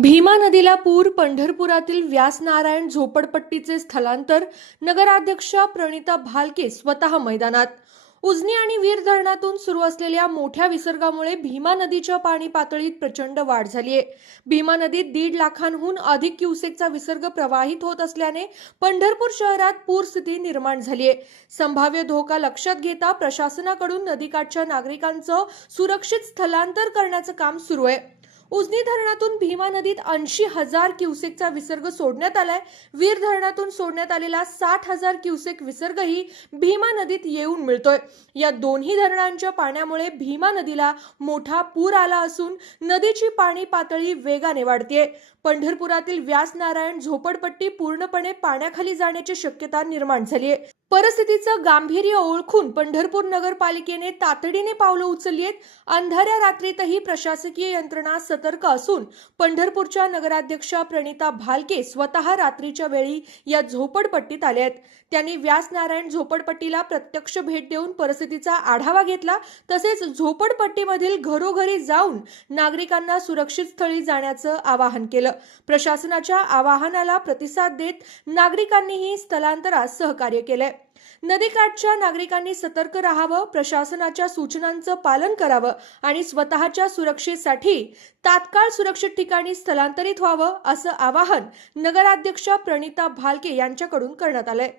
भीमा नदीला पूर, पंढरपुरातील व्यासनारायण झोपडपट्टीचे स्थलांतर, नगराध्यक्षा प्रणिता भालके स्वतः मैदानात. उजनी आणि वीर धरणातून सुरू असलेल्या मोठ्या विसर्गामुळे भीमा नदीच्या पाणी पातळीत प्रचंड वाढ झाली आहे. भीमा नदीत 1.5 लाखांहून अधिक क्युसेकचा विसर्ग प्रवाहित होत असल्याने पंढरपूर शहरात पूरस्थिती निर्माण झाली आहे. संभाव्य धोका लक्षात घेता प्रशासनाकडून नदीकाठच्या नागरिकांचं सुरक्षित स्थलांतर करण्याचं काम सुरू आहे. उजनी धरणातून भीमा नदीत 80,000 क्युसेकचा विसर्ग सोडण्यात आलाय. वीर धरणातून सोडण्यात आलेला 60,000 क्युसेक विसर्गही भीमा नदीत येऊन मिळतोय. या दोन्ही धरणांच्या पाण्यामुळे भीमा नदीला मोठा पूर आला असून नदीची पाणी पातळी वेगाने वाढतेय. पंढरपुरातील व्यासनारायण झोपडपट्टी पूर्णपणे पाण्याखाली जाण्याची शक्यता निर्माण झाली आहे. परिस्थितीचं गांभीर्य ओळखून पंढरपूर नगरपालिकेने तातडीने पावलं उचलली आहेत. अंधाऱ्या रात्रीतही प्रशासकीय यंत्रणा सतर्क असून पंढरपूरच्या नगराध्यक्षा प्रणिता भालके स्वतः रात्रीच्या वेळी या झोपडपट्टीत आल्या आहेत. त्यांनी व्यासनारायण झोपडपट्टीला प्रत्यक्ष भेट देऊन परिस्थितीचा आढावा घेतला. तसेच झोपडपट्टीमधील घरोघरी जाऊन नागरिकांना सुरक्षित स्थळी जाण्याचं आवाहन केलं. प्रशासनाच्या आवाहनाला प्रतिसाद देत नागरिकांनीही स्थलांतरास सहकार्य केलंय. नदीकाठच्या नागरिकांनी सतर्क राहावं, प्रशासनाच्या सूचनांचं पालन करावं आणि स्वतःच्या सुरक्षेसाठी तात्काळ सुरक्षित ठिकाणी स्थलांतरित व्हावं, असं आवाहन नगराध्यक्षा प्रणिता भालके यांच्याकडून करण्यात आलंय.